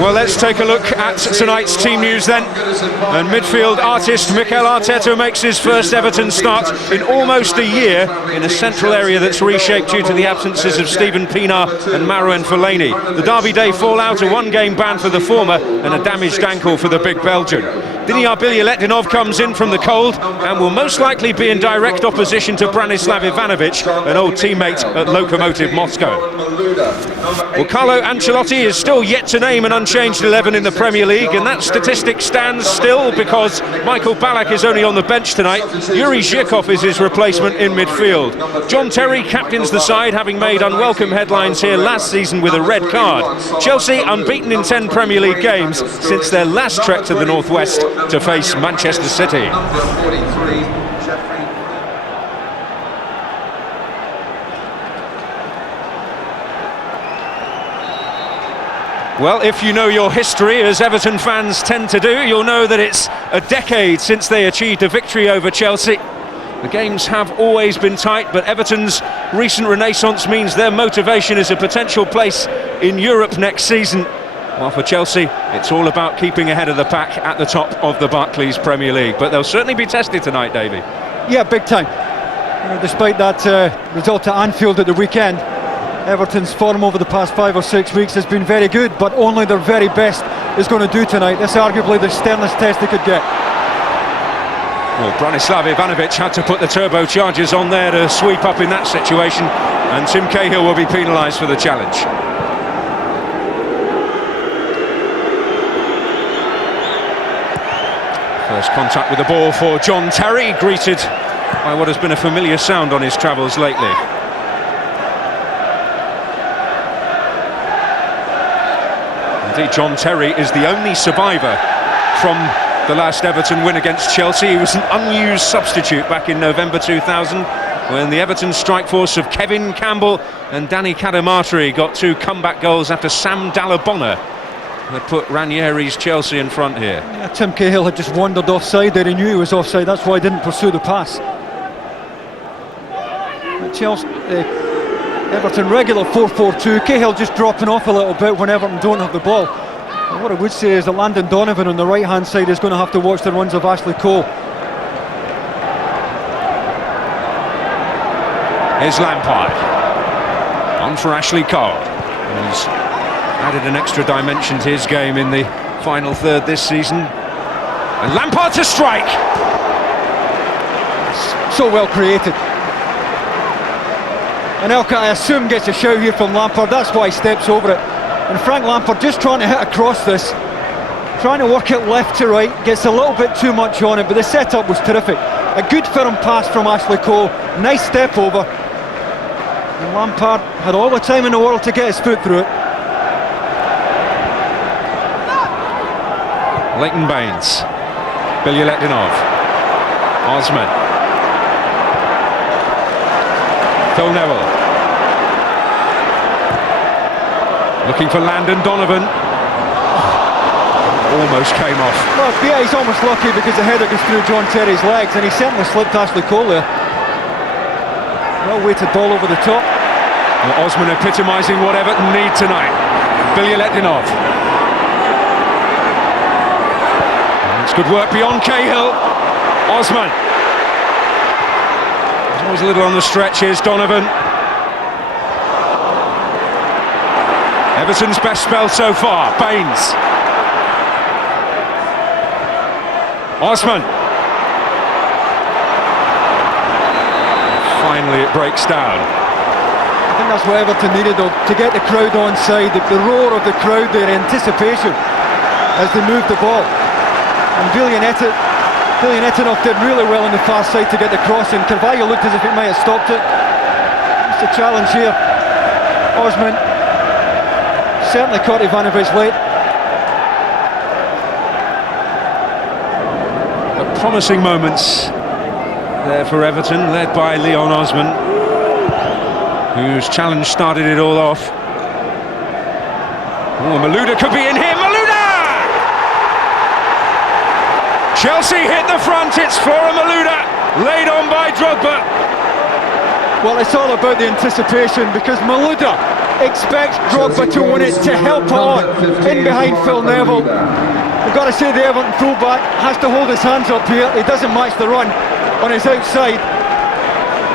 Well, let's take a look at tonight's team news then. And midfield artist Mikel Arteta makes his first Everton start in almost a year in a central area that's reshaped due to the absences of Steven Pienaar and Marouane Fellaini. The Derby Day fallout, a one-game ban for the former and a damaged ankle for the big Belgian. Dimitar Bilyaletdinov comes in from the cold and will most likely be in direct opposition to Branislav Ivanovic, an old teammate at Lokomotiv Moscow. Well, Carlo Ancelotti is still yet to name an unchanged 11 in the Premier League, and that statistic stands still because Michael Ballack is only on the bench tonight. Yuri Zhirkov is his replacement in midfield. John Terry captains the side, having made unwelcome headlines here last season with a red card. Chelsea unbeaten in 10 Premier League games since their last trek to the northwest to face Manchester City. Well, if you know your history, as Everton fans tend to do, you'll know that it's a decade since they achieved a victory over Chelsea. The games have always been tight, but Everton's recent renaissance means their motivation is a potential place in Europe next season. While for Chelsea, it's all about keeping ahead of the pack at the top of the Barclays Premier League. But they'll certainly be tested tonight, Davey. Yeah, big time. Despite that result at Anfield at the weekend, Everton's form over the past 5 or 6 weeks has been very good, but only their very best is going to do tonight. This is arguably the sternest test they could get. Well, Branislav Ivanovic had to put the turbochargers on there to sweep up in that situation, and Tim Cahill will be penalised for the challenge. First contact with the ball for John Terry, greeted by what has been a familiar sound on his travels lately. Indeed, John Terry is the only survivor from the last Everton win against Chelsea. He was an unused substitute back in November 2000 when the Everton strike force of Kevin Campbell and Danny Cadamarteri got 2 comeback goals after Sam Dallabonna had put Ranieri's Chelsea in front here. Yeah, Tim Cahill had just wandered offside there. He knew he was offside, that's why he didn't pursue the pass. But Chelsea, Everton regular 4-4-2, Cahill just dropping off a little bit when Everton don't have the ball. And what I would say is that Landon Donovan on the right hand side is going to have to watch the runs of Ashley Cole. Here's Lampard on for Ashley Cole. He's added an extra dimension to his game in the final third this season. And Lampard to strike! So well created. And Elka, I assume, gets a shout here from Lampard, that's why he steps over it. And Frank Lampard just trying to hit across this, trying to work it left to right, gets a little bit too much on it, but the setup was terrific. A good firm pass from Ashley Cole, nice step over. And Lampard had all the time in the world to get his foot through it. Leighton Baines, Bilyaletdinov, Osman, Phil Neville, looking for Landon Donovan. Almost came off. Well, yeah, he's almost lucky because the header goes through John Terry's legs, and he certainly slipped Ashley Cole there. Well weighted ball over the top. Well, Osman epitomising what Everton need tonight. Bilyaletdinov. It's good work beyond Cahill. Osman. He's always a little on the stretch. Here's Donovan. Everton's best spell so far. Baines. Osman. Finally it breaks down. I think that's what Everton needed, though, to get the crowd on side. The roar of the crowd, their anticipation as they moved the ball. And Bilyaletdinov did really well on the far side to get the cross in. Carvalho looked as if it might have stopped it. It's a challenge here. Osman certainly caught Ivanovic late. But promising moments there for Everton, led by Leon Osman, whose challenge started it all off. Oh, Malouda could be in here. Malouda! Chelsea hit the front, it's Flora Malouda, laid on by Drogba. Well, it's all about the anticipation, because Malouda expects Drogba to win it, to help it on, in behind Phil Neville. We've got to say the Everton fullback has to hold his hands up here. He doesn't match the run on his outside.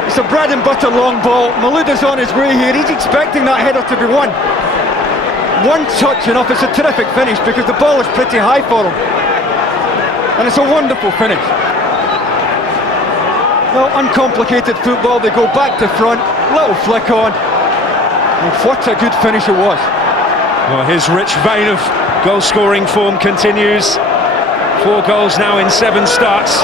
It's a bread and butter long ball. Malouda's on his way here. He's expecting that header to be won. One touch enough. It's a terrific finish because the ball is pretty high for him. And it's a wonderful finish. Well, uncomplicated football. They go back to front, little flick on. And what a good finish it was. Well, his rich vein of goal-scoring form continues. 4 goals now in 7 starts.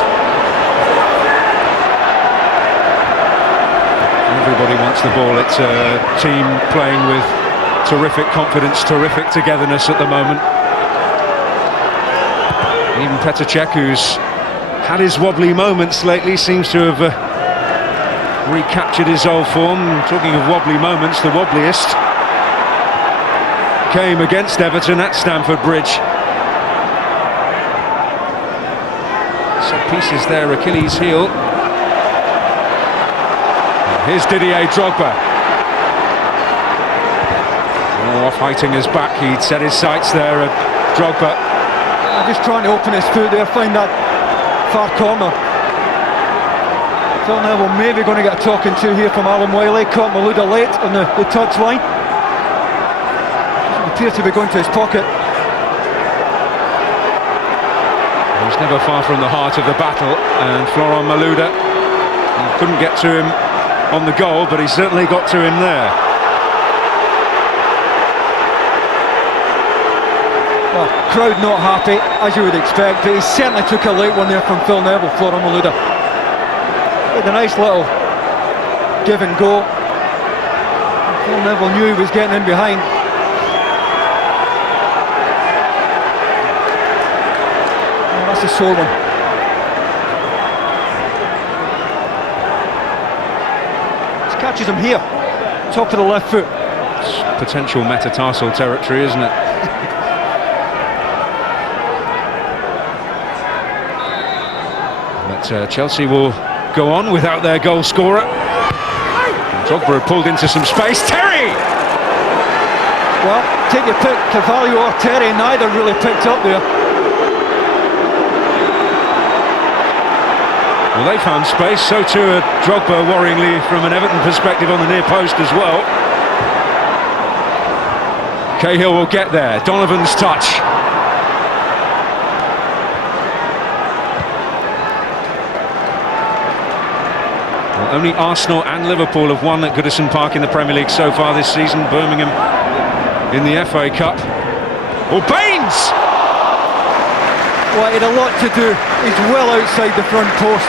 Everybody wants the ball. It's a team playing with terrific confidence, terrific togetherness at the moment. Even Petr Cech, who's had his wobbly moments lately, seems to have recaptured his old form. Talking of wobbly moments, the wobbliest came against Everton at Stamford Bridge. Set pieces there, Achilles' heel. Here's Didier Drogba. Oh, off-heighting his back, he'd set his sights there at Drogba. Just trying to open his foot there, find that far corner. Phil Neville maybe going to get a talking to here from Alan Wiley. Caught Malouda late on the touch line. Doesn't appear to be going to his pocket. He's never far from the heart of the battle, and Florent Malouda, he couldn't get to him on the goal, but he certainly got to him there. Well, crowd not happy, as you would expect, but he certainly took a late one there from Phil Neville, Florent Malouda. With a nice little give and go. Phil Neville knew he was getting in behind. Oh, that's a sore one. Just catches him here, top of the left foot. It's potential metatarsal territory, isn't it? Chelsea will go on without their goal scorer. Drogba pulled into some space. Terry! Well, take your pick, Carvalho or Terry, neither really picked up there. Well, they found space, so too Drogba, worryingly from an Everton perspective on the near post as well. Cahill will get there. Donovan's touch. Only Arsenal and Liverpool have won at Goodison Park in the Premier League so far this season. Birmingham in the FA Cup. Oh, Baines! Well, he had a lot to do. He's well outside the front post.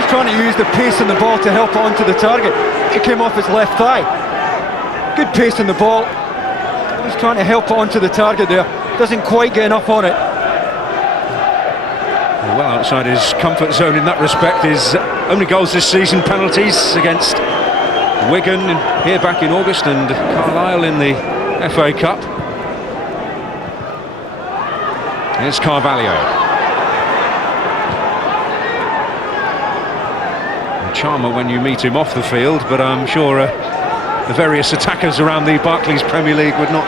He's trying to use the pace on the ball to help it onto the target. It came off his left thigh. Good pace on the ball. He's trying to help it onto the target there. Doesn't quite get enough on it. Well outside his comfort zone in that respect. His only goals this season, penalties against Wigan here back in August and Carlisle in the FA Cup. Here's Carvalho. A charmer when you meet him off the field, but I'm sure the various attackers around the Barclays Premier League would not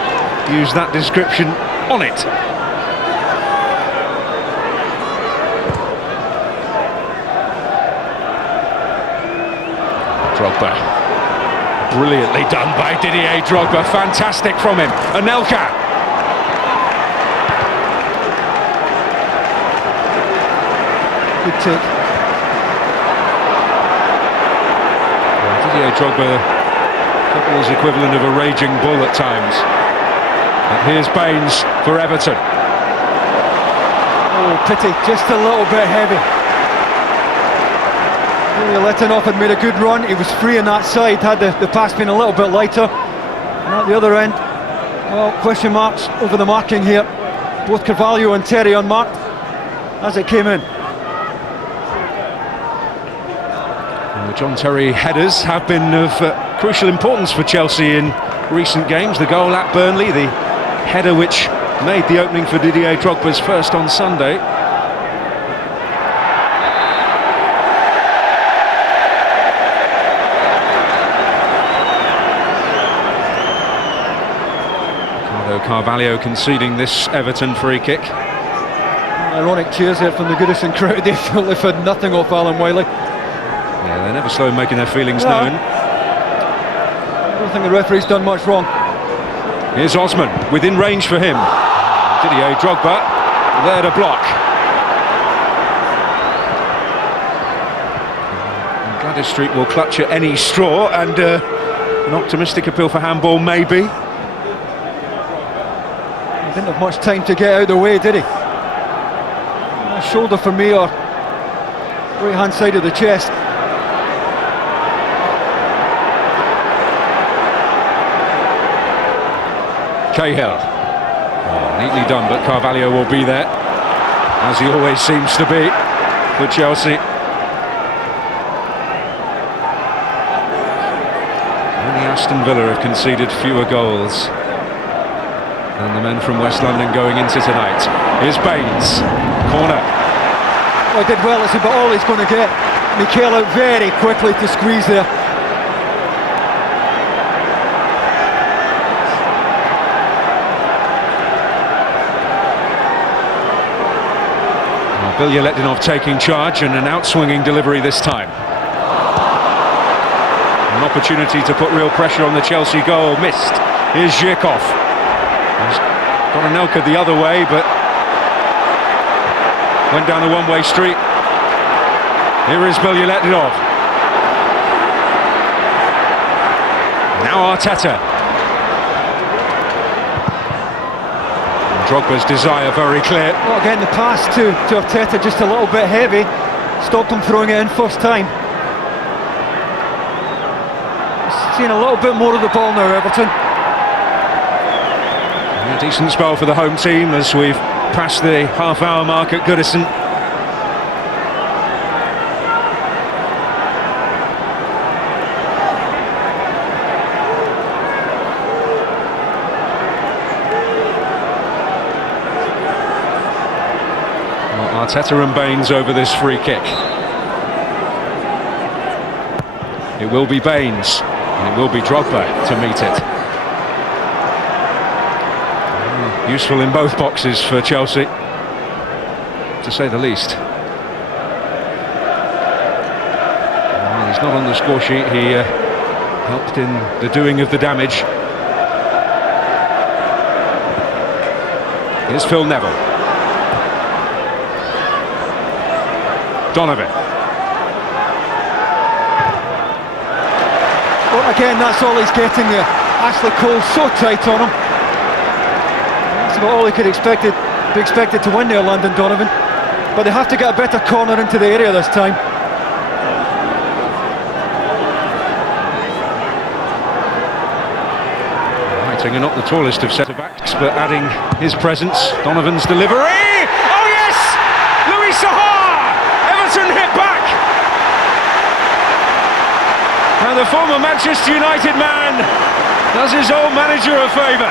use that description on it. Drogba. Brilliantly done by Didier Drogba. Fantastic from him. Anelka. Good take. Didier Drogba, football's equivalent of a raging bull at times. And here's Baines for Everton. Oh, pity. Just a little bit heavy. Really letting off, had made a good run. He was free on that side, had the pass been a little bit lighter. And at the other end, well, question marks over the marking here. Both Carvalho and Terry unmarked as it came in. Well, John Terry headers have been of crucial importance for Chelsea in recent games. The goal at Burnley, the header which made the opening for Didier Drogba's first on Sunday. Although Carvalho conceding this Everton free kick. Ironic cheers there from the Goodison crowd. They feel they've had nothing off Alan Wiley. Yeah, they're never slow in making their feelings known. I don't think the referee's done much wrong. Here's Osman, within range for him. Didier Drogba, there to block. And Gladys Street will clutch at any straw, and an optimistic appeal for handball, maybe. He didn't have much time to get out of the way, did he? Shoulder for me, or right hand side of the chest. Cahill. Oh, neatly done, but Carvalho will be there, as he always seems to be for Chelsea. Only Aston Villa have conceded fewer goals than the men from West London going into tonight. Here's Baines, corner. Oh, he did well, it's about all he's going to get. Mikel out very quickly to squeeze there. Bilyaletdinov taking charge, and an outswinging delivery this time. An opportunity to put real pressure on the Chelsea goal, missed. Here's Zhirkov. He's got Anelka the other way, but went down a one-way street. Here is Bilyaletdinov. Now Arteta. Drogba's desire very clear. Well, again, the pass to Arteta just a little bit heavy. Stopped him throwing it in first time. Seeing a little bit more of the ball now, Everton. A decent spell for the home team as we've passed the half-hour mark at Goodison. Arteta and Baines over this free kick. It will be Baines, and it will be Drogba to meet it. Useful in both boxes for Chelsea, to say the least. He's not on the score sheet, he helped in the doing of the damage. Here's Phil Neville. Donovan. Well, again, that's all he's getting there. Ashley Cole so tight on him. That's about all he could be expected to win there, Landon Donovan. But they have to get a better corner into the area this time. Writing are not the tallest of centre-backs, but adding his presence. Donovan's delivery. Oh yes! Louis Saha! Everton hit back! And the former Manchester United man does his old manager a favour.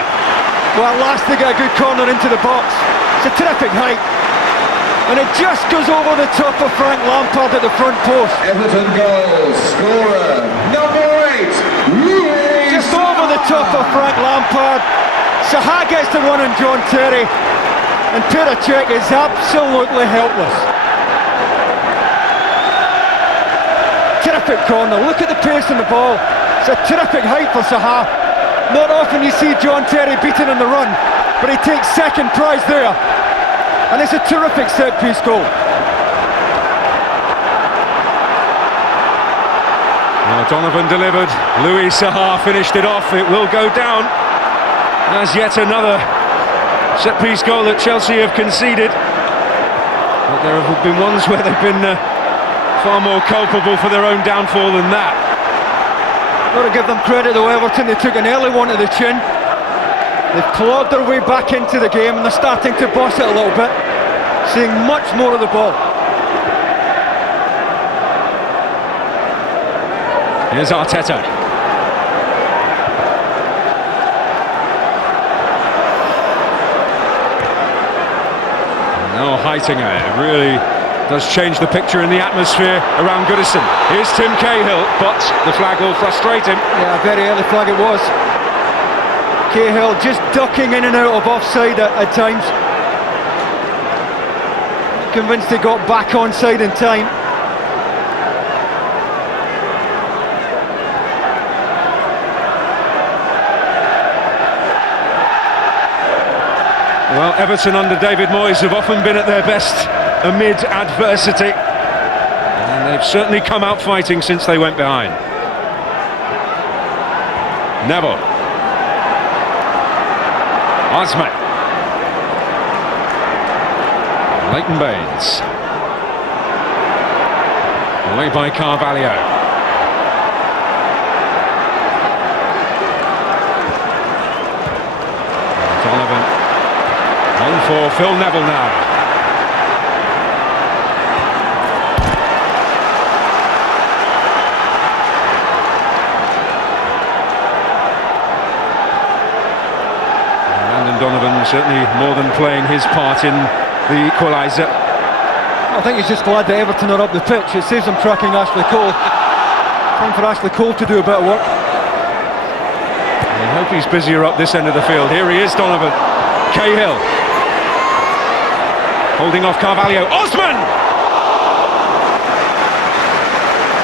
Well, at last they get a good corner into the box. It's a terrific height. And it just goes over the top of Frank Lampard at the front post. Everton goal, scorer, number 8, Louis Just over the top of Frank Lampard. Saha gets the run on John Terry. And Petr Cech is absolutely helpless. Terrific corner, look at the pace on the ball. It's a terrific height for Saha. Not often you see John Terry beaten on the run, but he takes second prize there. And it's a terrific set-piece goal. Well, Donovan delivered, Louis Saha finished it off. It will go down as yet another set-piece goal that Chelsea have conceded. But there have been ones where they've been far more culpable for their own downfall than that. Got to give them credit though, Everton. They took an early one to the chin. They've clawed their way back into the game and they're starting to boss it a little bit. Seeing much more of the ball. Here's Arteta. Now Heitinger really does change the picture in the atmosphere around Goodison. Here's Tim Cahill, but the flag will frustrate him. Yeah, a very early flag it was. Cahill just ducking in and out of offside at times. Convinced he got back onside in time. Well, Everton under David Moyes have often been at their best amid adversity, and they've certainly come out fighting since they went behind. Neville. Osman. Leighton Baines. Away by Carvalho. Donovan. On for Phil Neville now. Donovan certainly more than playing his part in the equaliser. I think he's just glad that Everton are up the pitch. It saves him tracking Ashley Cole. Time for Ashley Cole to do a bit of work. I hope he's busier up this end of the field. Here he is, Donovan. Cahill. Holding off Carvalho. Osman!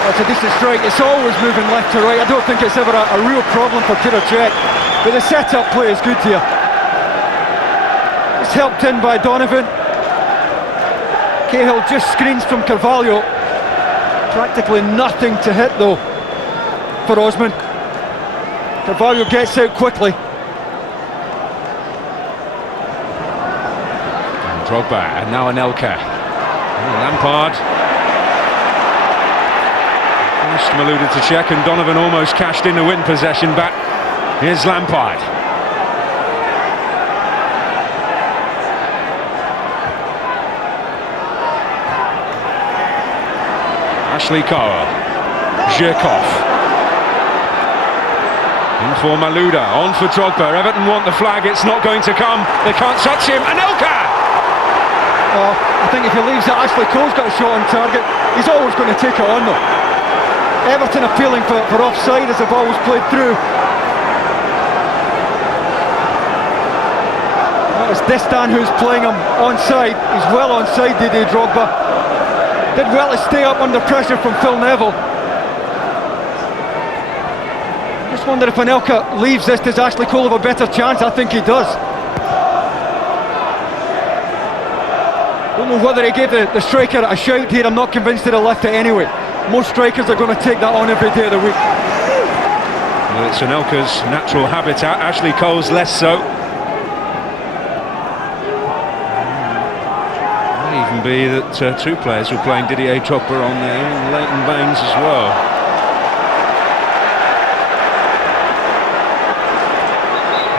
That's a decent strike. It's always moving left to right. I don't think it's ever a real problem for Cech, but the set-up play is good here. It's helped in by Donovan. Cahill just screens from Carvalho. Practically nothing to hit though for Osman. Carvalho gets out quickly. And Drogba, and now Anelka. Lampard. First alluded to Cech, and Donovan almost cashed in to win possession back. Here's Lampard. Ashley Cole. Zhirkov. In for Malouda, on for Drogba. Everton want the flag, it's not going to come. They can't touch him. Anelka! Well, I think if he leaves it, Ashley Cole's got a shot on target. He's always going to take it on though. Everton appealing for offside as the ball was played through. That was Destan who's playing him onside. He's well onside, Didier Drogba. Did well to stay up under pressure from Phil Neville. Just wonder if Anelka leaves this, does Ashley Cole have a better chance? I think he does. Don't know whether he gave the striker a shout here. I'm not convinced that he'll left it anyway. Most strikers are going to take that on every day of the week. Well, it's Anelka's natural habitat, Ashley Cole's less so. Even be that two players were playing Didier Drogba on there, and Leighton Baines as well.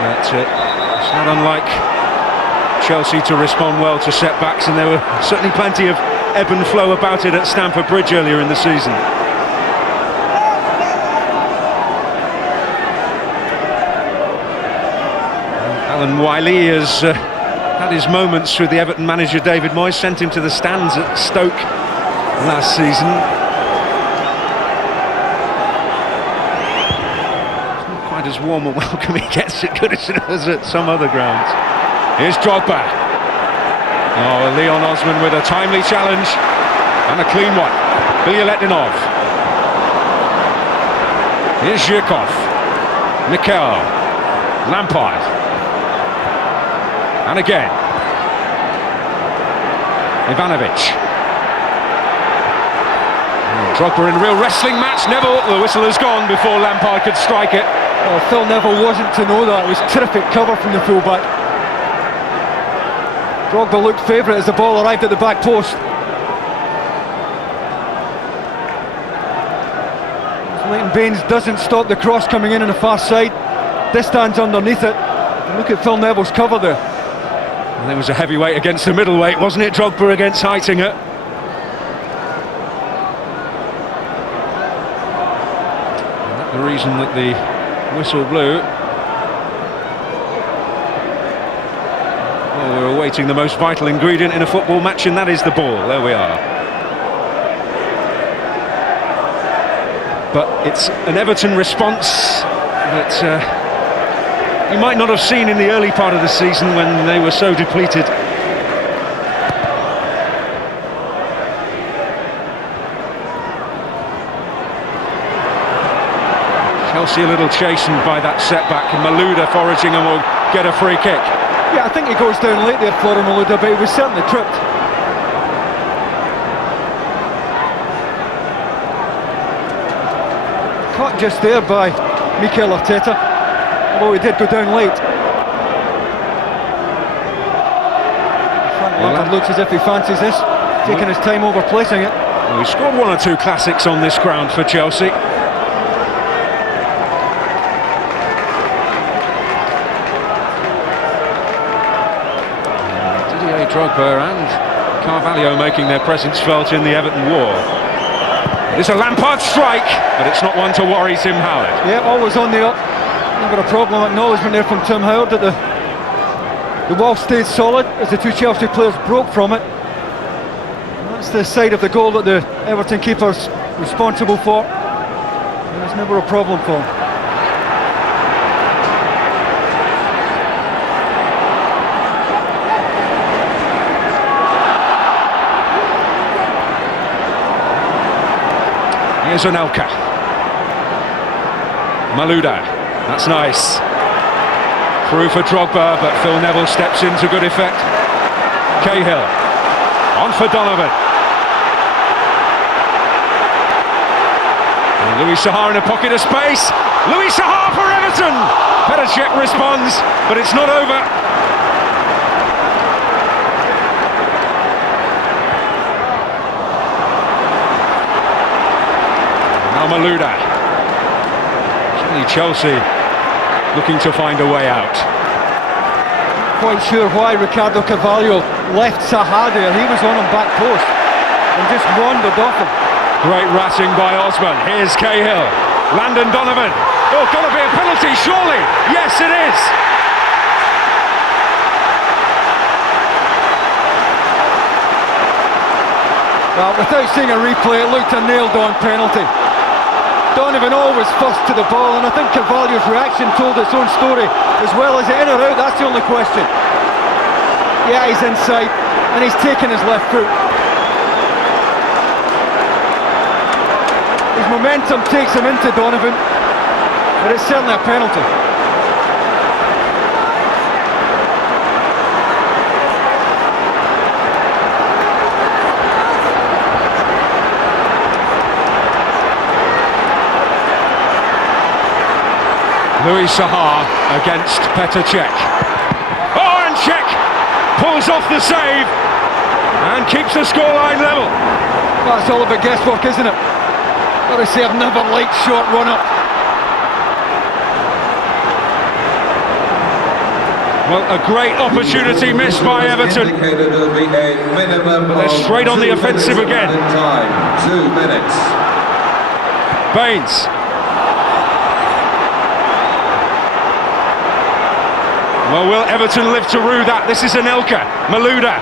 But it's not unlike Chelsea to respond well to setbacks, and there were certainly plenty of ebb and flow about it at Stamford Bridge earlier in the season. Alan Wiley has had his moments with the Everton manager David Moyes, sent him to the stands at Stoke last season. It's not quite as warm a welcome he gets at Goodison as at some other grounds. Here's Drogba. Oh, Leon Osman with a timely challenge and a clean one. Bilyaletdinov. Here's Zhirkov. Mikel. Lampard. And again, Ivanovic. Drogba in a real wrestling match. Neville, the whistle has gone before Lampard could strike it. Well, Phil Neville wasn't to know that. It was terrific cover from the fullback. Drogba looked favourite as the ball arrived at the back post. Leighton Baines doesn't stop the cross coming in on the far side. Distan's underneath it. And look at Phil Neville's cover there. There was a heavyweight against a middleweight, wasn't it? Drogba against Heitinger. The reason that the whistle blew. Well, we're awaiting the most vital ingredient in a football match, and that is the ball. There we are. But it's an Everton response that you might not have seen in the early part of the season when they were so depleted. Chelsea a little chastened by that setback, and Malouda foraging and will get a free kick. Yeah, I think he goes down late there, Flora Malouda, but he was certainly tripped. Caught just there by Mikel Arteta, although he did go down late. Frank Lampard looks as if he fancies this, taking his time over placing it. Well, he scored one or two classics on this ground for Chelsea. Drogba and Carvalho making their presence felt in the Everton war. It's a Lampard strike, but it's not one to worry Tim Howard. Yeah, always on the up. Never a problem. Acknowledgement there from Tim Howard that the wall stayed solid as the two Chelsea players broke from it. And that's the side of the goal that the Everton keeper's responsible for. And there's never a problem for him. Here's Anelka. Malouda, that's nice. Through for Drogba, but Phil Neville steps in to good effect. Cahill, on for Donovan. And Louis Saha in a pocket of space. Louis Saha for Everton! Petr Cech responds, but it's not over. Malouda. Certainly Chelsea looking to find a way out. Quite sure why Ricardo Carvalho left Saha there. He was on him back post and just wandered off him. Great ratting by Osman. Here's Cahill. Landon Donovan. Oh, gotta be a penalty, surely. Yes, it is. Well, without seeing a replay, it looked a nailed-on penalty. Donovan always first to the ball, and I think Carvalho's reaction told its own story. As well as in or out, that's the only question. Yeah, he's inside, and he's taken his left foot. His momentum takes him into Donovan, but it's certainly a penalty. Louis Saha against Petr Cech. Oh, and Cech pulls off the save and keeps the scoreline level. Well, it's all a bit guesswork, isn't it? Gotta say, I've never liked short run-up. Well, a great opportunity missed by Everton. But they're straight on the offensive again. 2 minutes. Baines. Well, will Everton live to rue that? This is Anelka. Malouda.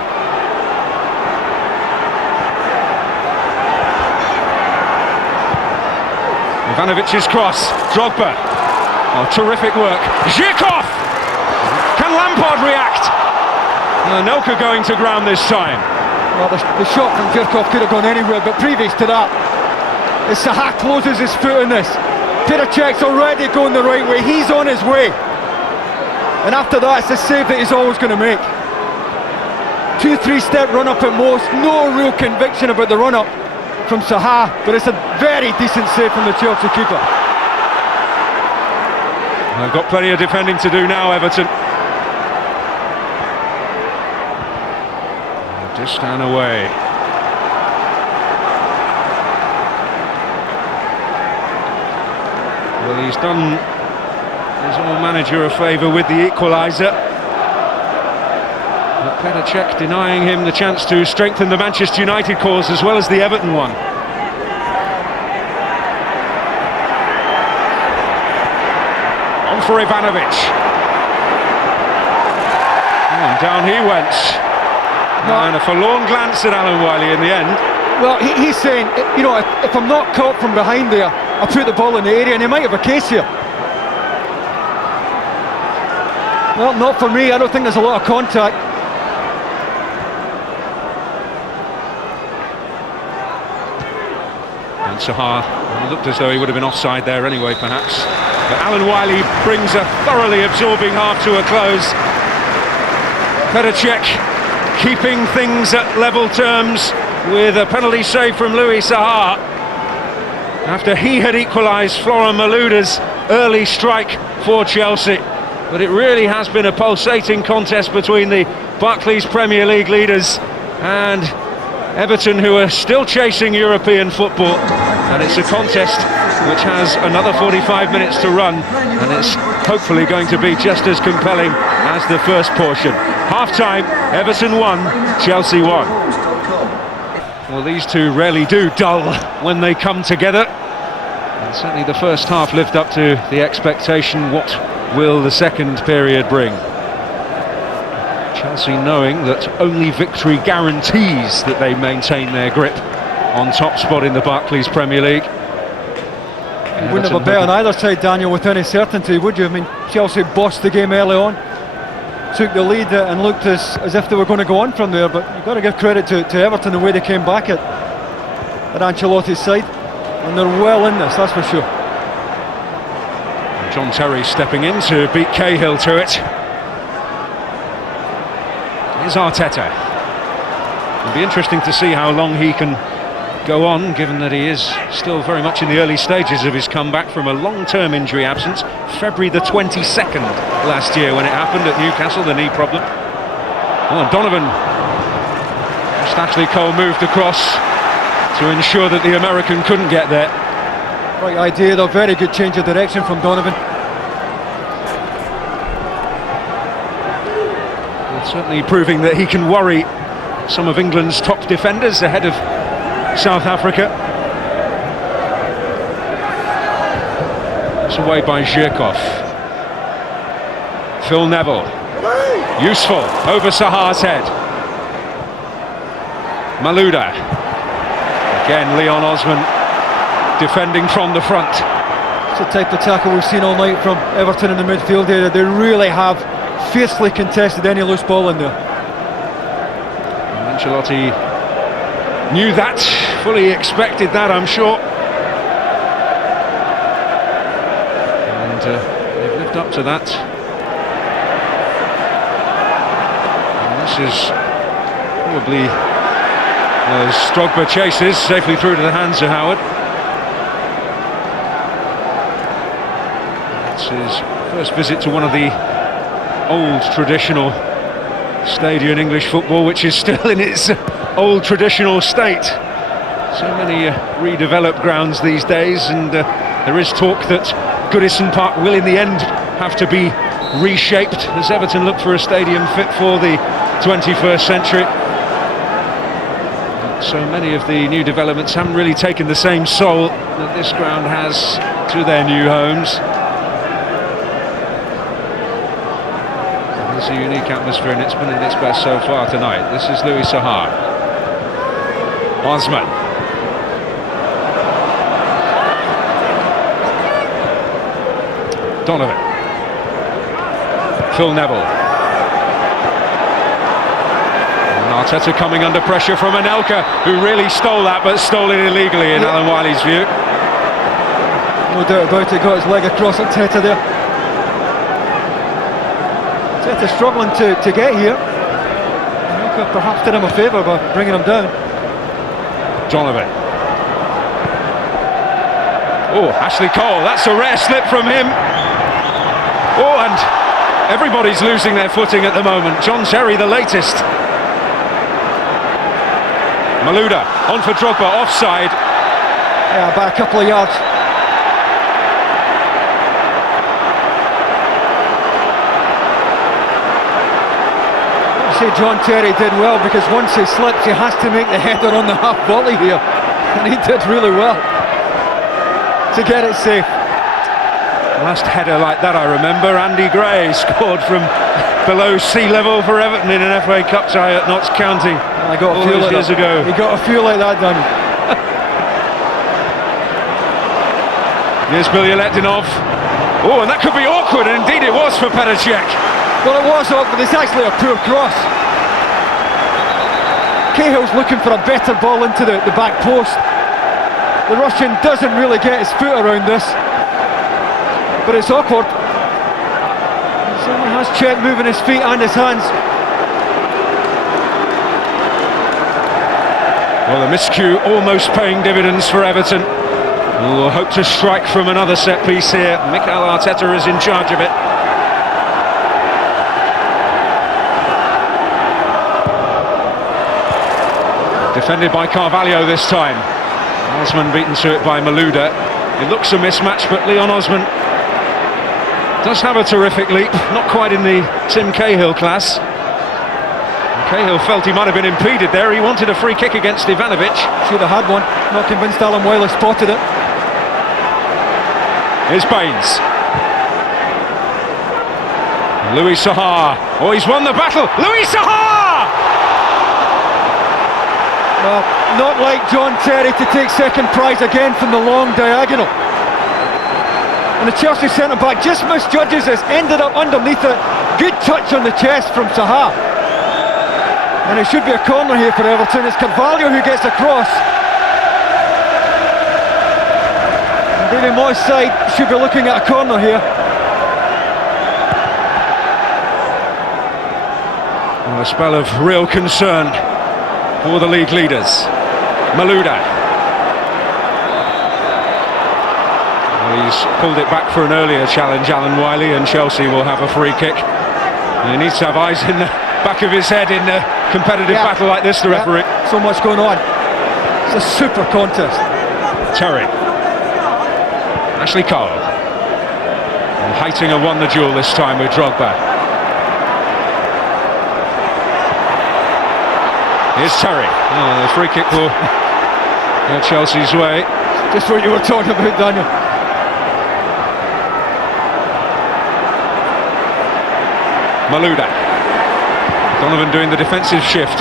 Ivanovic's cross. Drogba. Oh, terrific work. Zhirkov! Can Lampard react? Anelka going to ground this time. Well, the shot from Zhirkov could have gone anywhere, but previous to that, as Saha closes his foot on this, Petr Cech's already going the right way. He's on his way. And after that, it's a save that he's always going to make. 2-3 step run up at most. No real conviction about the run up from Saha, but it's a very decent save from the Chelsea keeper. They've got plenty of defending to do now, Everton. Just stand away. Well, he's done his old manager a favour with the equaliser. But Petr Cech denying him the chance to strengthen the Manchester United cause as well as the Everton one. On for Ivanovic. And down he went. And a forlorn glance at Alan Wiley in the end. Well, he's saying, you know, if I'm not caught from behind there, I'll put the ball in the area, and he might have a case here. Well, not for me. I don't think there's a lot of contact. And Sahar looked as though he would have been offside there anyway, perhaps. But Alan Wiley brings a thoroughly absorbing half to a close. Petr Cech keeping things at level terms with a penalty save from Louis Sahar after he had equalised Florent Malouda's early strike for Chelsea. But it really has been a pulsating contest between the Barclays Premier League leaders and Everton, who are still chasing European football, and it's a contest which has another 45 minutes to run, and it's hopefully going to be just as compelling as the first portion. Half-time, Everton 1, Chelsea 1. Well, these two rarely do dull when they come together, and certainly the first half lived up to the expectation. What will the second period bring? Chelsea knowing that only victory guarantees that they maintain their grip on top spot in the Barclays Premier League. You wouldn't have a bet on either side, Daniel, with any certainty, would you? I mean, Chelsea bossed the game early on, took the lead and looked as if they were going to go on from there, but you've got to give credit to Everton, the way they came back at Ancelotti's side, and they're well in this, that's for sure. John Terry stepping in to beat Cahill to it. Here's Arteta. It'll be interesting to see how long he can go on, given that he is still very much in the early stages of his comeback from a long-term injury absence. February the 22nd last year when it happened at Newcastle, the knee problem. Oh, and Donovan, just Ashley Cole moved across to ensure that the American couldn't get there. Right idea though, very good change of direction from Donovan. Certainly proving that he can worry some of England's top defenders ahead of South Africa. It's away by Zhirkov. Phil Neville. Useful over Sahar's head. Malouda. Again, Leon Osman defending from the front. It's the type of tackle we've seen all night from Everton in the midfield area. They really have fiercely contested any loose ball in there. Ancelotti knew that, fully expected that, I'm sure. And they've lived up to that. And this is probably as Drogba chases safely through to the hands of Howard. It's his first visit to one of the old traditional stadia in English football, which is still in its old traditional state. So many redeveloped grounds these days, and there is talk that Goodison Park will in the end have to be reshaped as Everton look for a stadium fit for the 21st century. So many of the new developments haven't really taken the same soul that this ground has to their new homes. It's a unique atmosphere, and it's been at its best so far tonight. This is Louis Sahar. Osman. Donovan. Phil Neville. And Arteta coming under pressure from Anelka, who really stole that, but stole it illegally in Alan Wiley's view. No doubt about it, got his leg across Arteta there. Arteta struggling to get here. Anelka perhaps did him a favour by bringing him down. Donovan. Oh, Ashley Cole, that's a rare slip from him. Oh, and everybody's losing their footing at the moment. John Terry, the latest. Malouda, on for Drogba, offside. Yeah, by a couple of yards. I'd say John Terry did well, because once he slips, he has to make the header on the half volley here. And he did really well to get it safe. Last header like that, I remember, Andy Gray scored from below sea level for Everton in an FA Cup tie at Notts County. I got a few like years ago. He got a few like that, Danny. Here's Bilyaletdinov. Oh, and that could be awkward, and indeed it was for Petr Cech. Well, it was awkward. It's actually a poor cross. Cahill's looking for a better ball into the back post. The Russian doesn't really get his foot around this, but it's awkward. Someone has checked moving his feet and his hands. Well, the miscue almost paying dividends for Everton. We'll hope to strike from another set piece here. Mikel Arteta is in charge of it. Defended by Carvalho this time. Osman beaten to it by Malouda. It looks a mismatch, but Leon Osman does have a terrific leap. Not quite in the Tim Cahill class. Cahill felt he might have been impeded there. He wanted a free kick against Ivanovic. Should have had one. Not convinced Alan Wylie spotted it. Here's Baines. Louis Saha. Oh, he's won the battle. Louis Saha! Well, not like John Terry to take second prize again from the long diagonal. And the Chelsea centre-back just misjudges this. Ended up underneath it. Good touch on the chest from Saha. And it should be a corner here for Everton. It's Carvalho who gets across. And David Moyes' side should be looking at a corner here. Well, a spell of real concern for the league leaders. Malouda. Well, he's pulled it back for an earlier challenge, Alan Wylie, and Chelsea will have a free kick. And he needs to have eyes in the back of his head in a competitive battle like this, the referee. So much going on. It's a super contest. Terry. Ashley Cole. And Heitinga won the duel this time with Drogba. Here's Terry. Oh, the free kick will go Chelsea's way. Just what you were talking about, Daniel. Malouda. Donovan doing the defensive shift.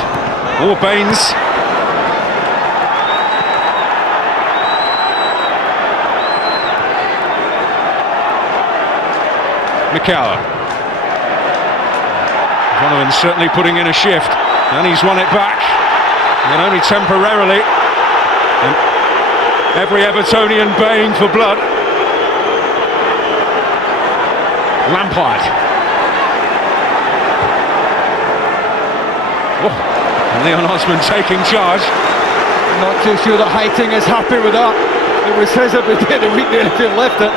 Or Baines. Mikel. Donovan certainly putting in a shift, and he's won it back, and only temporarily. And every Evertonian baying for blood. Lampard. Oh, and Leon Osman taking charge. Not too sure that Heitinga is happy with that. It was his every day of the week there if he left it.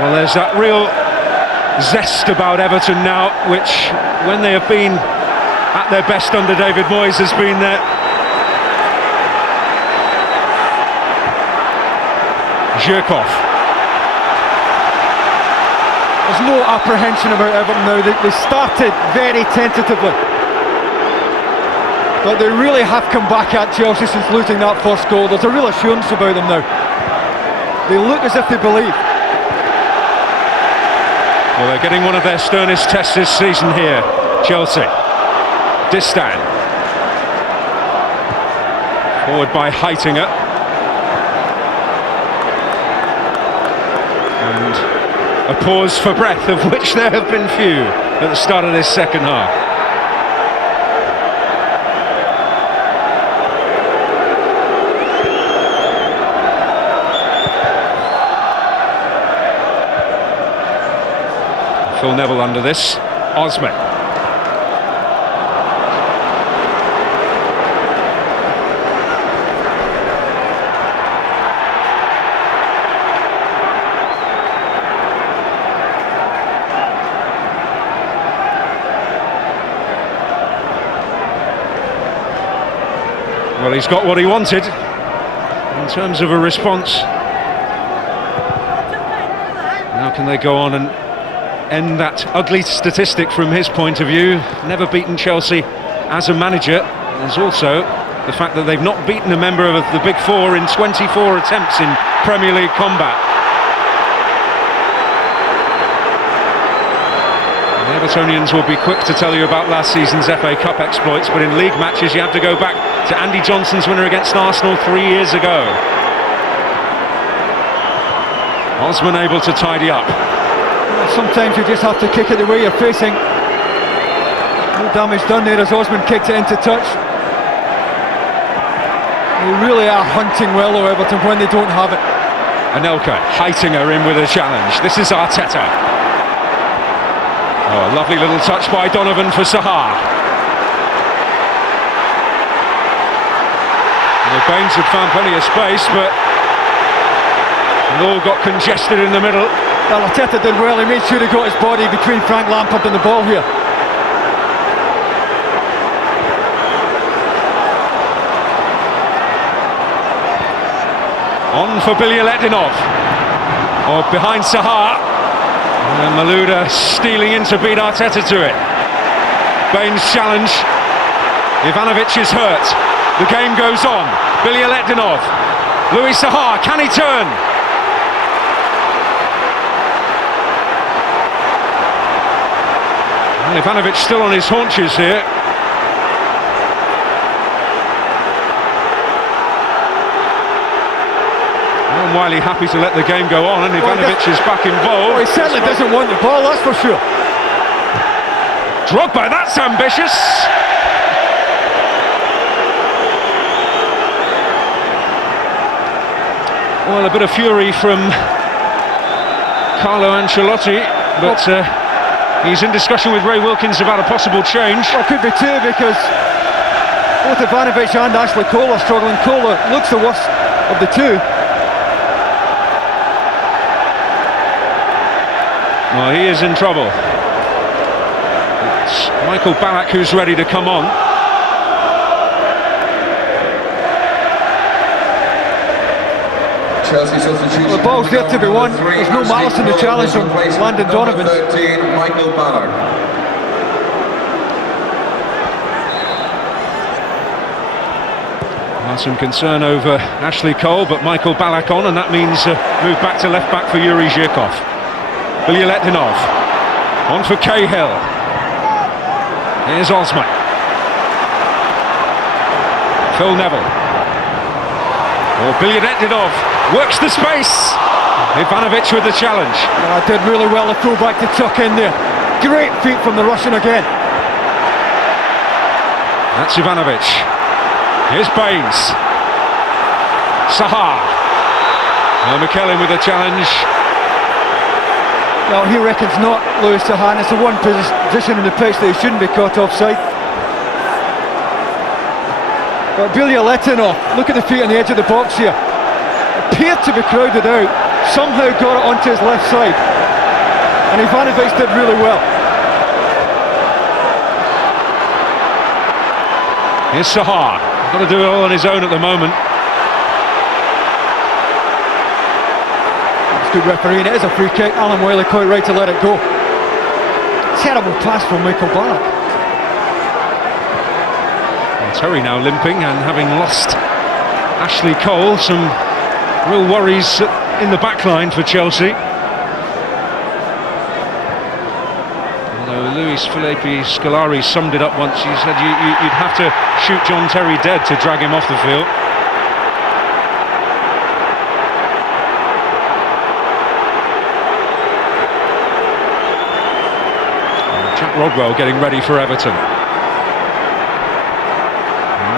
Well, there's that real zest about Everton now, which, when they have been at their best under David Moyes, has been there. Zhirkov. There's no apprehension about Everton now. They started very tentatively, but they really have come back at Chelsea since losing that first goal. There's a real assurance about them now. They look as if they believe. Well, they're getting one of their sternest tests this season here, Chelsea. Distan. Forward by Heitinga. And a pause for breath, of which there have been few at the start of this second half. Phil Neville under this. Osman. Well, he's got what he wanted in terms of a response. Now can they go on and end that ugly statistic from his point of view? Never beaten Chelsea as a manager. There's also the fact that they've not beaten a member of the Big Four in 24 attempts in Premier League combat. The Evertonians will be quick to tell you about last season's FA Cup exploits, but in league matches you have to go back to Andy Johnson's winner against Arsenal 3 years ago. Osman able to tidy up. Sometimes you just have to kick it the way you're facing. No damage done there as Osman kicked it into touch. They really are hunting well, though, Everton, when they don't have it. Anelka, Heitinger in with a challenge. This is Arteta. Oh, a lovely little touch by Donovan for Sahar. The Baines had found plenty of space, but it all got congested in the middle. Well, Arteta did well. He made sure he got his body between Frank Lampard and the ball here. On for Bilyaletdinov, or behind Sahar, and Malouda stealing in to beat Arteta to it. Baines' challenge, Ivanovic is hurt, the game goes on. Bilyaletdinov, Louis Sahar, can he turn? Well, Ivanovic still on his haunches here. Wiley happy to let the game go on, and Ivanovic is back involved. Well, he certainly doesn't want the ball, that's for sure. Drogba, that's ambitious. Well, a bit of fury from Carlo Ancelotti, but he's in discussion with Ray Wilkins about a possible change. Well, could be two, because both Ivanovic and Ashley Cole are struggling. Cole looks the worst of the two. Well, he is in trouble. It's Michael Ballack who's ready to come on. Chelsea substitution. The ball's there to be won. There's no malice in the challenge from Landon Donovan. 13, Michael Ballack. Some concern over Ashley Cole, but Michael Ballack on, and that means move back to left back for Yuri Zhirkov. Bilyaletdinov on for Cahill. Here's Osman. Phil Neville. Or Bilyaletdinov works the space. Ivanovic with the challenge. Oh, did really well, the fullback to tuck in there. Great feet from the Russian again. That's Ivanovic. Here's Baines. Sahar. McKellen with the challenge. No, he reckons not, Louis Sahar. It's the one position in the pitch that he shouldn't be caught offside. But Bilyaletdinov, look at the feet on the edge of the box here. Appeared to be crowded out, somehow got it onto his left side. And Ivanovic did really well. Here's Sahar. Got to do it all on his own at the moment. Good refereeing, it is a free kick. Alan Wiley quite right to let it go. Terrible pass from Michael Ballack. Well, Terry now limping and having lost Ashley Cole, some real worries in the back line for Chelsea. Although Luis Felipe Scolari summed it up once, he said you'd have to shoot John Terry dead to drag him off the field. Rodwell getting ready for Everton. It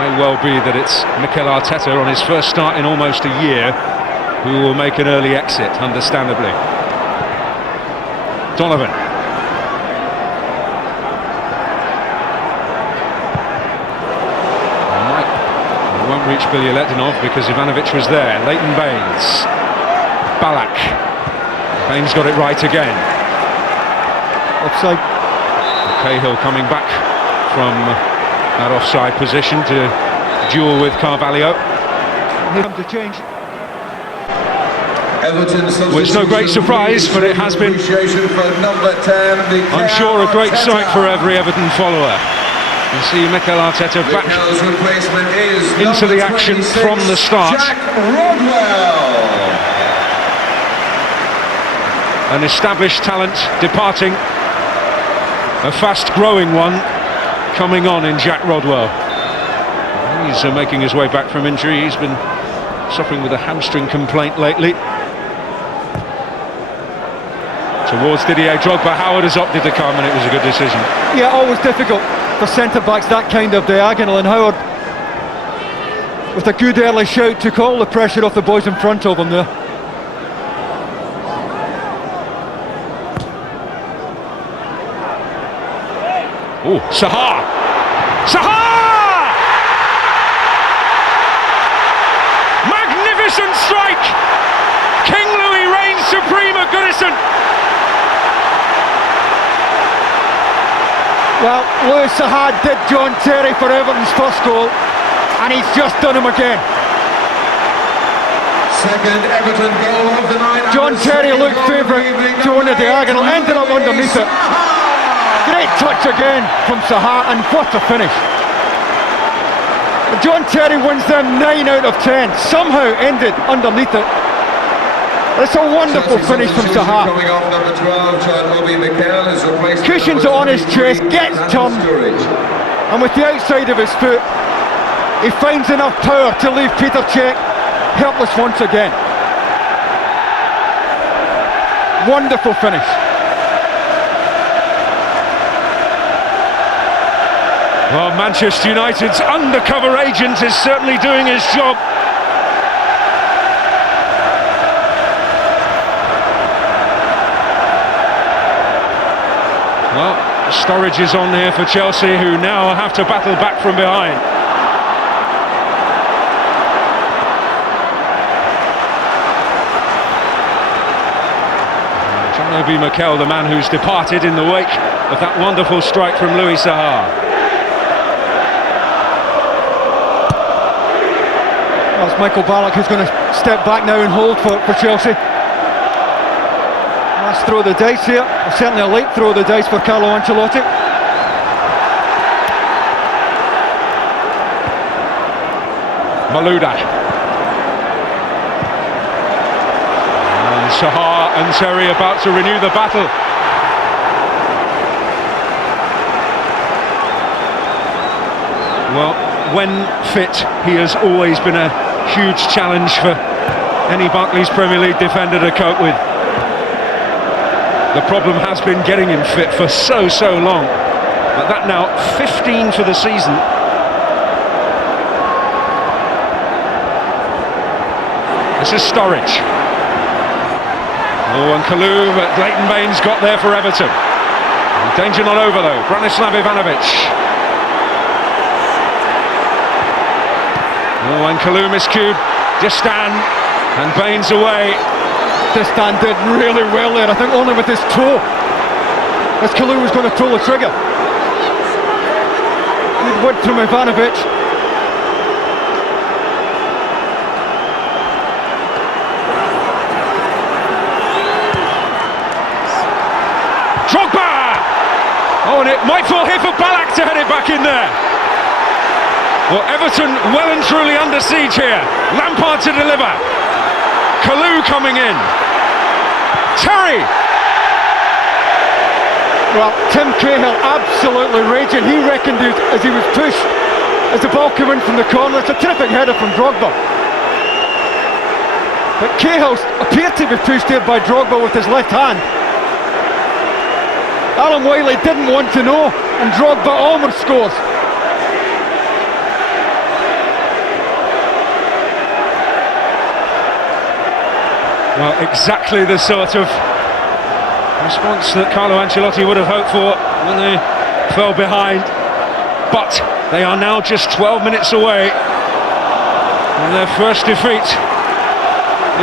may well be that it's Mikel Arteta on his first start in almost a year who will make an early exit, understandably. Donovan. He won't reach Bilyaletdinov because Ivanovic was there. Leighton Baines. Ballack. Baines got it right again. Offside. Cahill coming back from that offside position to duel with Carvalho. Here comes the change. Well, it's no great surprise, but it has been, I'm sure, a great sight for every Everton follower. You see Mikel Arteta back into the action from the start. An established talent departing. A fast-growing one coming on in Jack Rodwell. He's making his way back from injury. He's been suffering with a hamstring complaint lately. Towards Didier Drogba, Howard has opted to come, and it was a good decision. Yeah, always difficult for centre-backs, that kind of diagonal, and Howard, with a good early shout, took all the pressure off the boys in front of him there. Oh, Saha! Saha! Magnificent strike! King Louis reigns supreme at Goodison. Well, Louis Saha did John Terry for Everton's first goal, and he's just done him again. Second Everton goal of the night. John Terry looked favourite, throwing the diagonal, ended up underneath it. Great touch again from Saha, and what a finish. John Terry wins them 9 out of 10, somehow ended underneath it. It's a wonderful finish from Saha. Cushions it on his chest, gets turned, and with the outside of his foot, he finds enough power to leave Peter Cech helpless once again. Wonderful finish. Well, Manchester United's undercover agent is certainly doing his job. Well, Sturridge is on here for Chelsea, who now have to battle back from behind. John Obi Mikel, the man who's departed in the wake of that wonderful strike from Louis Saha. Well, it's Michael Ballack who's going to step back now and hold for Chelsea. Let's throw the dice here, or certainly a late throw of the dice for Carlo Ancelotti. Malouda. And Saha and Terry about to renew the battle. Well, when fit, he has always been a huge challenge for any Barclays Premier League defender to cope with. The problem has been getting him fit for so long. But that now, 15 for the season. This is Sturridge. Oh, and Kalou, but Leighton Baines got there for Everton. Danger not over though, Branislav Ivanovic. Oh, and Kalou miscued, Distan, and Baines away. Distan did really well there, I think only with his toe, as Kalou was going to pull the trigger. Good wood from Ivanovic. Drogba! Oh, and it might fall here for Ballack to head it back in there. Well, Everton well and truly under siege here. Lampard to deliver. Kalou coming in. Terry! Well, Tim Cahill absolutely raging. He reckoned as he was pushed, as the ball came in from the corner. It's a terrific header from Drogba. But Cahill appeared to be pushed here by Drogba with his left hand. Alan Wiley didn't want to know, and Drogba almost scores. Well, exactly the sort of response that Carlo Ancelotti would have hoped for when they fell behind. But they are now just 12 minutes away from their first defeat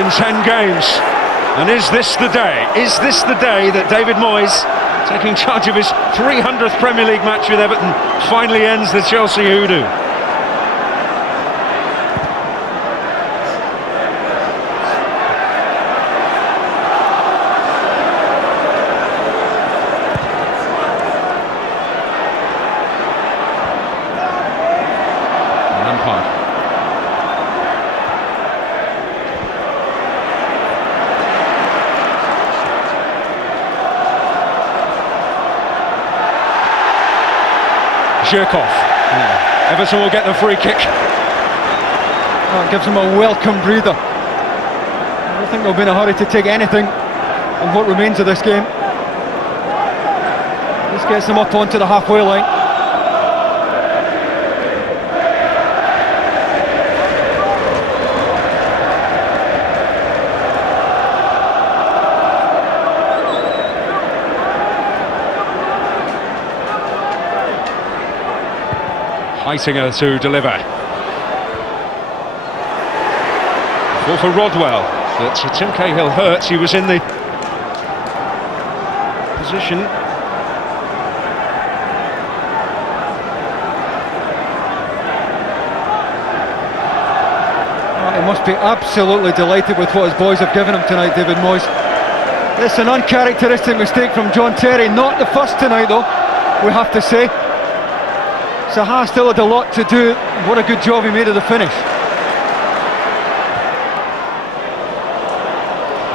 in 10 games. And is this the day? Is this the day that David Moyes, taking charge of his 300th Premier League match with Everton, finally ends the Chelsea hoodoo? Zhirkov. Everton will get the free kick. Well, it gives them a welcome breather. I don't think they'll be in a hurry to take anything in what remains of this game. This gets them up onto the halfway line. Heitinger to deliver. Ball for Rodwell. But Tim Cahill hurt. He was in the position. He must be absolutely delighted with what his boys have given him tonight, David Moyes. It's an uncharacteristic mistake from John Terry. Not the first tonight, though, we have to say. Saha still had a lot to do. What a good job he made of the finish.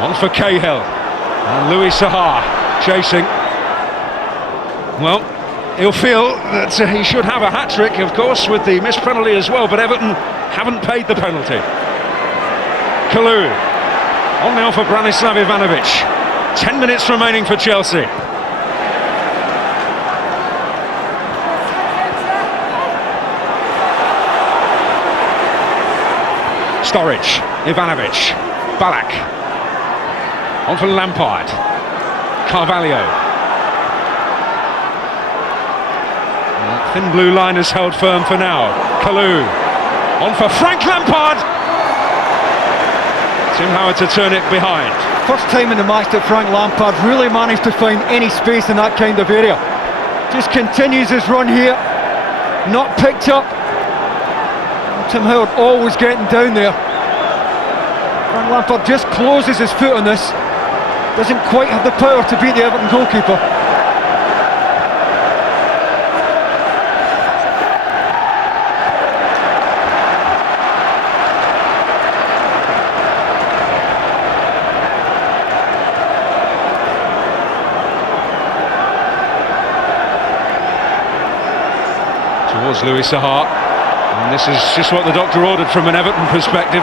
On for Cahill. And Louis Saha chasing. Well, he'll feel that he should have a hat-trick, of course, with the missed penalty as well, but Everton haven't paid the penalty. Kalou. On now for Branislav Ivanovic. 10 minutes remaining for Chelsea. Sturridge, Ivanovic, Ballack. On for Lampard. Carvalho. Thin blue line is held firm for now. Kalou. On for Frank Lampard. Tim Howard to turn it behind. First time in the match that Frank Lampard really managed to find any space in that kind of area. Just continues his run here. Not picked up. Tim Howard always getting down there. Frank Lampard just closes his foot on this. Doesn't quite have the power to beat the Everton goalkeeper. Towards Louis Saha. And this is just what the doctor ordered from an Everton perspective.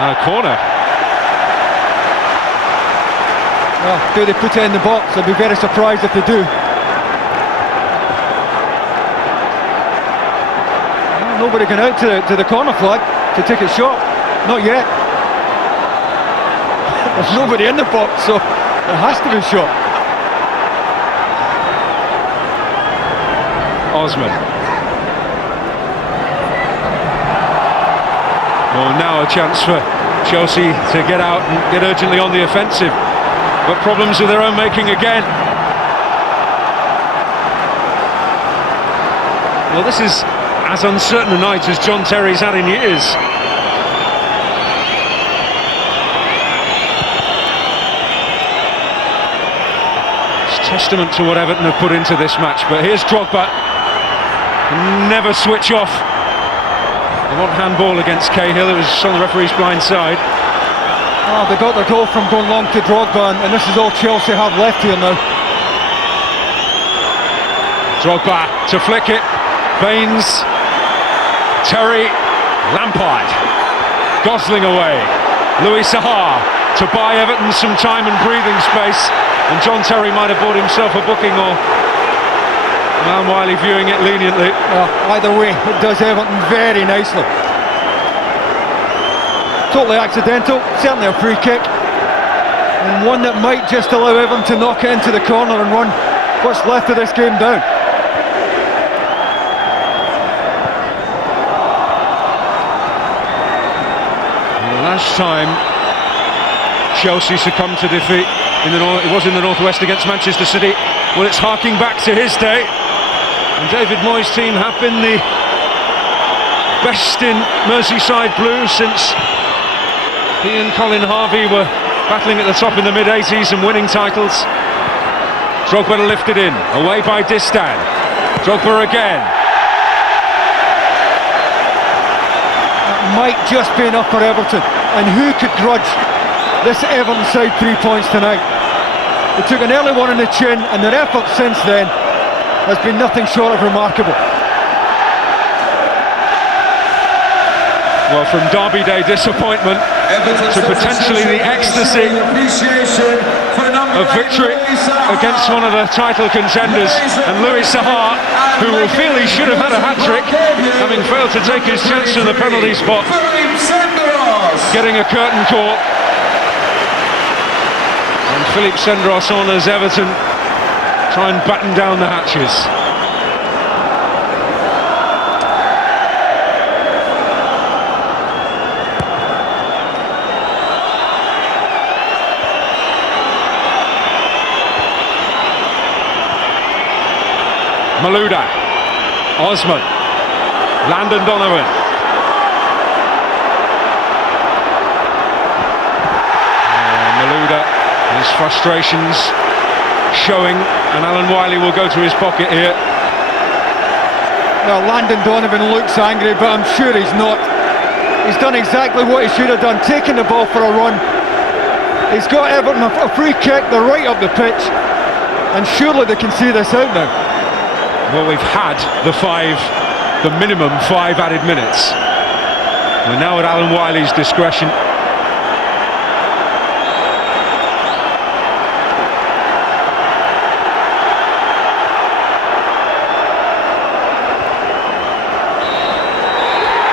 And a corner. Well, do they put it in the box? I'd be very surprised if they do. Well, nobody going out to the corner flag to take a shot. Not yet. There's nobody in the box, so it has to be a shot. Osman. Well, now a chance for Chelsea to get out and get urgently on the offensive, but problems of their own making again. Well, this is as uncertain a night as John Terry's had in years. It's testament to what Everton have put into this match, but here's Drogba. Never switch off. They want handball against Cahill. It was on the referee's blind side. Oh, they got their goal from going long to Drogba, and this is all Chelsea have left here now. Drogba to flick it. Baines. Terry. Lampard. Gosling away. Louis Saha to buy Everton some time and breathing space. And John Terry might have bought himself a booking, or Alan Wiley viewing it leniently. Either way, it does Everton very nicely. Totally accidental, certainly a free kick, and one that might just allow Everton to knock it into the corner and run what's left of this game down. Last time Chelsea succumbed to defeat it was in the Northwest against Manchester City. Well, it's harking back to his day. And David Moyes' team have been the best in Merseyside Blue since he and Colin Harvey were battling at the top in the mid-80s and winning titles. Drogba to lift it in, away by Distan. Drogba again. That might just be enough for Everton, and who could grudge this Everton side 3 points tonight? They took an early one in the chin, and their effort since then has been nothing short of remarkable. Well, from Derby Day disappointment to potentially the ecstasy of victory against one of the title contenders, and Louis Saha, who will feel he should have had a hat-trick, having failed to take his chance from the penalty spot, getting a curtain call. And Philippe Sendros on as Everton try and batten down the hatches. Malouda, Osman, Landon Donovan. Malouda, his frustrations showing, and Alan Wiley will go to his pocket here. Well, Landon Donovan looks angry, but I'm sure he's not. He's done exactly what he should have done, taking the ball for a run. He's got Everton a free kick, they're right up the pitch, and surely they can see this out now. Well, we've had the minimum 5 added minutes. We're now at Alan Wiley's discretion.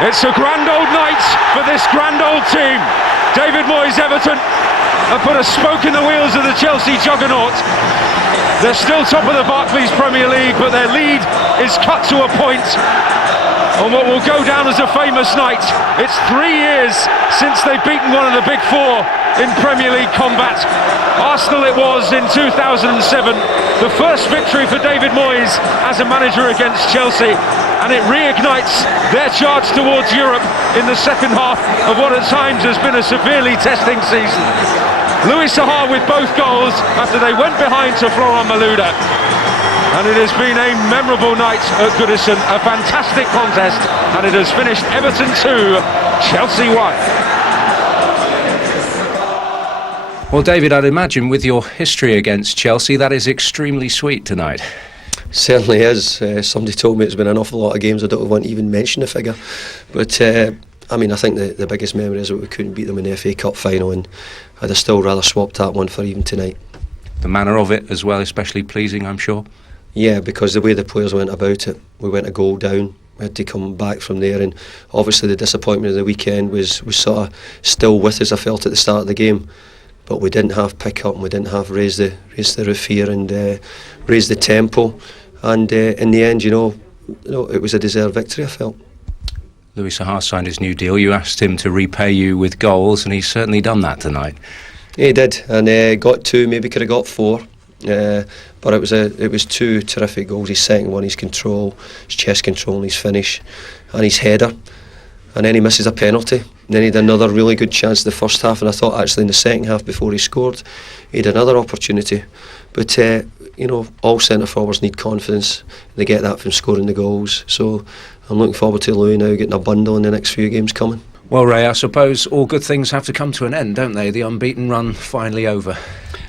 It's a grand old night for this grand old team. David Moyes' Everton have put a spoke in the wheels of the Chelsea juggernaut. They're still top of the Barclays Premier League, but their lead is cut to a point on what will go down as a famous night. It's 3 years since they've beaten one of the big four in Premier League combat. Arsenal it was in 2007, the first victory for David Moyes as a manager against Chelsea, and it reignites their charge towards Europe in the second half of what at times has been a severely testing season. Louis Saha with both goals after they went behind to Florent Malouda. And it has been a memorable night at Goodison, a fantastic contest, and it has finished Everton 2, Chelsea 1. Well, David, I'd imagine with your history against Chelsea, that is extremely sweet tonight. Certainly is. Somebody told me it's been an awful lot of games. I don't want to even mention the figure. But, I mean, I think the biggest memory is that we couldn't beat them in the FA Cup final, and I'd have still rather swapped that one for even tonight. The manner of it as well, especially pleasing, I'm sure. Yeah, because the way the players went about it, we went a goal down, we had to come back from there, and obviously the disappointment of the weekend was sort of still with us, I felt, at the start of the game. But we didn't have pick up, and we didn't have raise the roof here and raise the tempo, and in the end, you know, it was a deserved victory, I felt. Louis Saha signed his new deal. You asked him to repay you with goals, and he's certainly done that tonight. Yeah, he did, and got 2, maybe could have got 4. But it was 2 terrific goals. His second one, his control, his chest control, and his finish, and his header. And then he misses a penalty. And then he had another really good chance in the first half, and I thought actually in the second half before he scored, he had another opportunity. But you know, all centre forwards need confidence. They get that from scoring the goals. So I'm looking forward to Louis now getting a bundle in the next few games coming. Well, Ray, I suppose all good things have to come to an end, don't they? The unbeaten run finally over.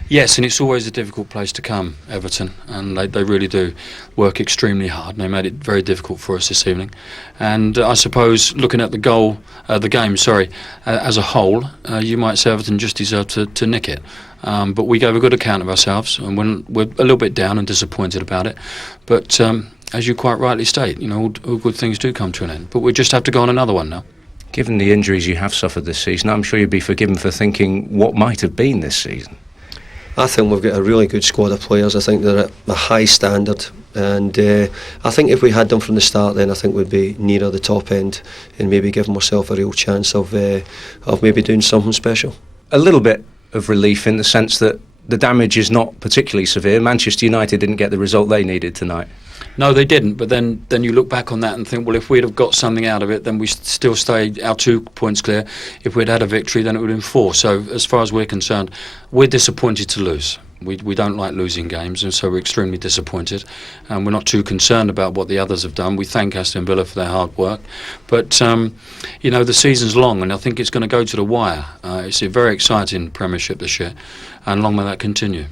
Yes, and it's always a difficult place to come, Everton, and they really do work extremely hard, and they made it very difficult for us this evening. And I suppose looking at the game, as a whole, you might say Everton just deserved to nick it. But we gave a good account of ourselves, and we're a little bit down and disappointed about it. But as you quite rightly state, you know, all good things do come to an end. But we just have to go on another one now. Given the injuries you have suffered this season, I'm sure you'd be forgiven for thinking what might have been this season. I think we've got a really good squad of players. I think they're at a high standard, and I think if we had them from the start, then I think we'd be nearer the top end and maybe give myself a real chance of maybe doing something special. A little bit of relief in the sense that the damage is not particularly severe. Manchester United didn't get the result they needed tonight. No, they didn't, but then you look back on that and think, well, if we'd have got something out of it, then we still stayed our 2 points clear. If we'd had a victory, then it would have been 4. So as far as we're concerned, we're disappointed to lose. We don't like losing games, and so we're extremely disappointed. And we're not too concerned about what the others have done. We thank Aston Villa for their hard work. But, you know, the season's long, and I think it's going to go to the wire. It's a very exciting Premiership this year, and long may that continue.